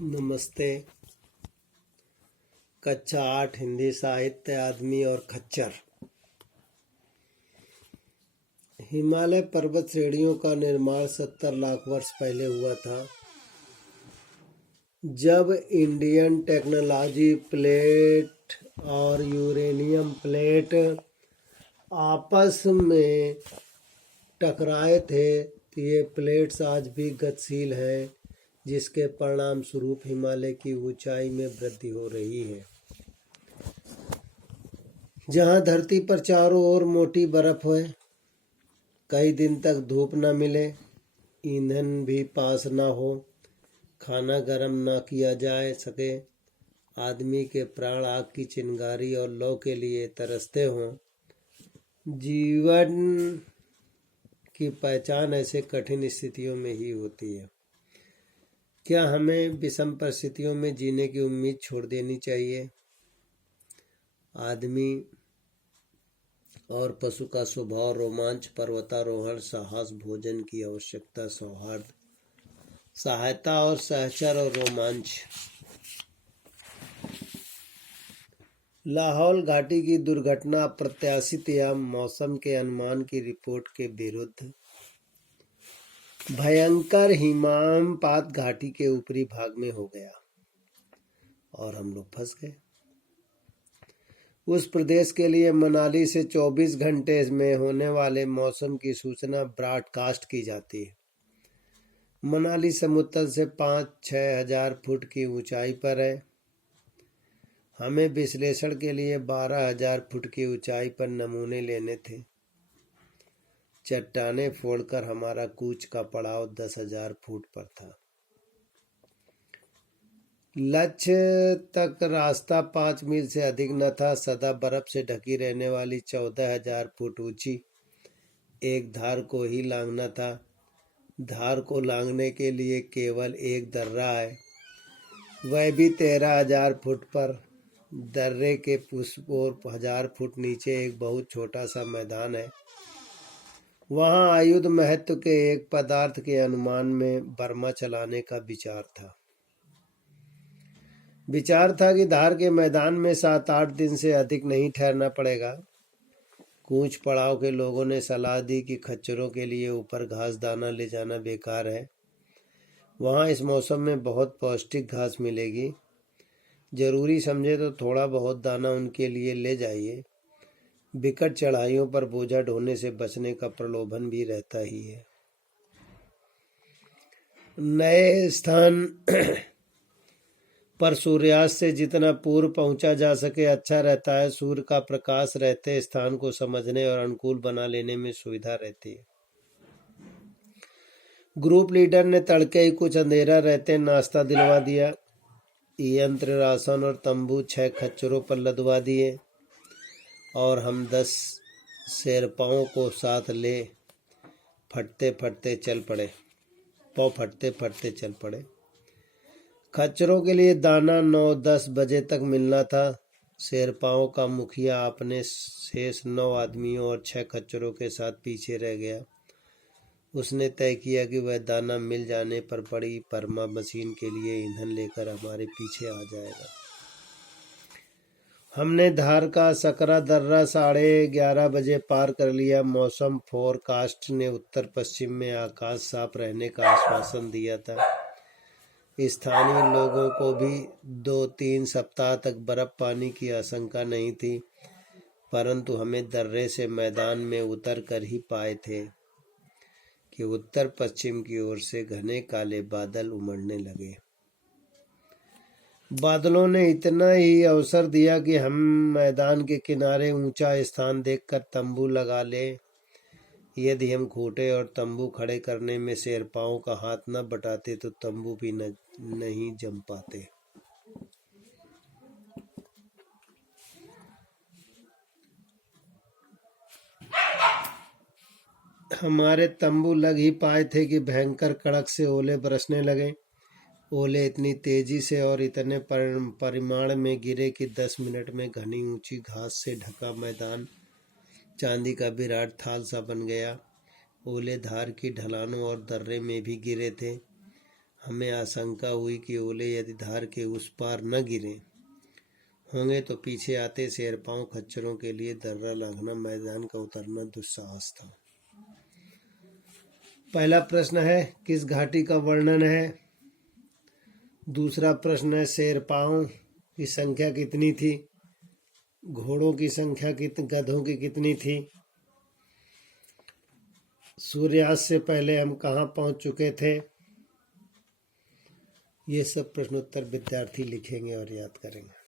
नमस्ते। कक्षा 8 हिंदी साहित्य आदमी और खच्चर। हिमालय पर्वत श्रेणियों का निर्माण 70 लाख वर्ष पहले हुआ था, जब इंडियन टेक्नोलॉजी प्लेट और यूरेनियम प्लेट आपस में टकराए थे। तो ये प्लेट्स आज भी गतिशील हैं, जिसके परिणाम स्वरूप हिमालय की ऊंचाई में वृद्धि हो रही है। जहाँ धरती पर चारों ओर मोटी बर्फ है, कई दिन तक धूप न मिले, ईंधन भी पास न हो, खाना गर्म न किया जा सके, आदमी के प्राण आग की चिंगारी और लौ के लिए तरसते हों, जीवन की पहचान ऐसे कठिन स्थितियों में ही होती है। क्या हमें विषम परिस्थितियों में जीने की उम्मीद छोड़ देनी चाहिए? आदमी और पशु का स्वभाव, रोमांच, पर्वतारोहण, साहस, भोजन की आवश्यकता, सौहार्द, सहायता और सहचर और रोमांच। लाहौल घाटी की दुर्घटना अप्रत्याशित या मौसम के अनुमान की रिपोर्ट के विरुद्ध भयंकर हिमपात घाटी के ऊपरी भाग में हो गया और हम लोग फंस गए। उस प्रदेश के लिए मनाली से 24 घंटे में होने वाले मौसम की सूचना ब्रॉडकास्ट की जाती है। मनाली समुद्र तल से 5-6 हजार फुट की ऊंचाई पर है। हमें विश्लेषण के लिए 12,000 फुट की ऊंचाई पर नमूने लेने थे। चट्टानें फोड़कर हमारा कूच का पड़ाव 10,000 फुट पर था। लक्ष्य तक रास्ता 5 मील से अधिक न था। सदा बर्फ से ढकी रहने वाली 14,000 फुट ऊंची एक धार को ही लांघना था। धार को लांघने के लिए केवल एक दर्रा है, वह भी 13,000 फुट पर। दर्रे के पुष्पोर 1000 फुट नीचे एक बहुत छोटा सा मैदान है। वहाँ आयुध महत्व के एक पदार्थ के अनुमान में बर्मा चलाने का विचार था कि धार के मैदान में 7-8 दिन से अधिक नहीं ठहरना पड़ेगा। कूच पड़ाव के लोगों ने सलाह दी कि खच्चरों के लिए ऊपर घास दाना ले जाना बेकार है। वहाँ इस मौसम में बहुत पौष्टिक घास मिलेगी। जरूरी समझे तो थोड़ा बहुत दाना उनके लिए ले जाइए। विकट चढ़ाइयों पर बोझा ढोने से बचने का प्रलोभन भी रहता ही है। नए स्थान पर सूर्यास्त से जितना पूर्व पहुंचा जा सके अच्छा रहता है। सूर्य का प्रकाश रहते स्थान को समझने और अनुकूल बना लेने में सुविधा रहती है। ग्रुप लीडर ने तड़के ही कुछ अंधेरा रहते नाश्ता दिलवा दिया। यंत्र, राशन और तंबू 6 खच्चरों पर लदवा दिए और हम 10 शेरपाओं को साथ ले फटते फटते चल पड़े। खच्चरों के लिए दाना 9-10 बजे तक मिलना था। शेरपाओं का मुखिया अपने शेष 9 आदमियों और 6 खच्चरों के साथ पीछे रह गया। उसने तय किया कि वह दाना मिल जाने पर बड़ी परमा मशीन के लिए ईंधन लेकर हमारे पीछे आ जाएगा। हमने धार का सकरा दर्रा 11:30 बजे पार कर लिया। मौसम फोरकास्ट ने उत्तर पश्चिम में आकाश साफ रहने का आश्वासन दिया था। स्थानीय लोगों को भी 2-3 सप्ताह तक बर्फ पानी की आशंका नहीं थी, परंतु हमें दर्रे से मैदान में उतर कर ही पाए थे कि उत्तर पश्चिम की ओर से घने काले बादल उमड़ने लगे। बादलों ने इतना ही अवसर दिया कि हम मैदान के किनारे ऊंचा स्थान देखकर तंबू लगा ले। यदि हम खूंटे और तंबू खड़े करने में शेरपाओं का हाथ न बटाते तो तंबू भी नहीं जम पाते। हमारे तंबू लग ही पाए थे कि भयंकर कड़क से ओले बरसने लगे। ओले इतनी तेजी से और इतने परिमाण में गिरे कि 10 मिनट में घनी ऊंची घास से ढका मैदान चांदी का विराट थाल सा बन गया। ओले धार की ढलानों और दर्रे में भी गिरे थे। हमें आशंका हुई कि ओले यदि धार के उस पार न गिरे होंगे तो पीछे आते शेरपांव खच्चरों के लिए दर्रा लांघना, मैदान का उतरना दुस्साहस था। पहला प्रश्न है किस घाटी का वर्णन है। दूसरा प्रश्न है शेरपांव की संख्या कितनी थी, घोड़ों की संख्या गधों की कितनी थी, सूर्यास्त से पहले हम कहाँ पहुँच चुके थे। ये सब प्रश्नोत्तर विद्यार्थी लिखेंगे और याद करेंगे।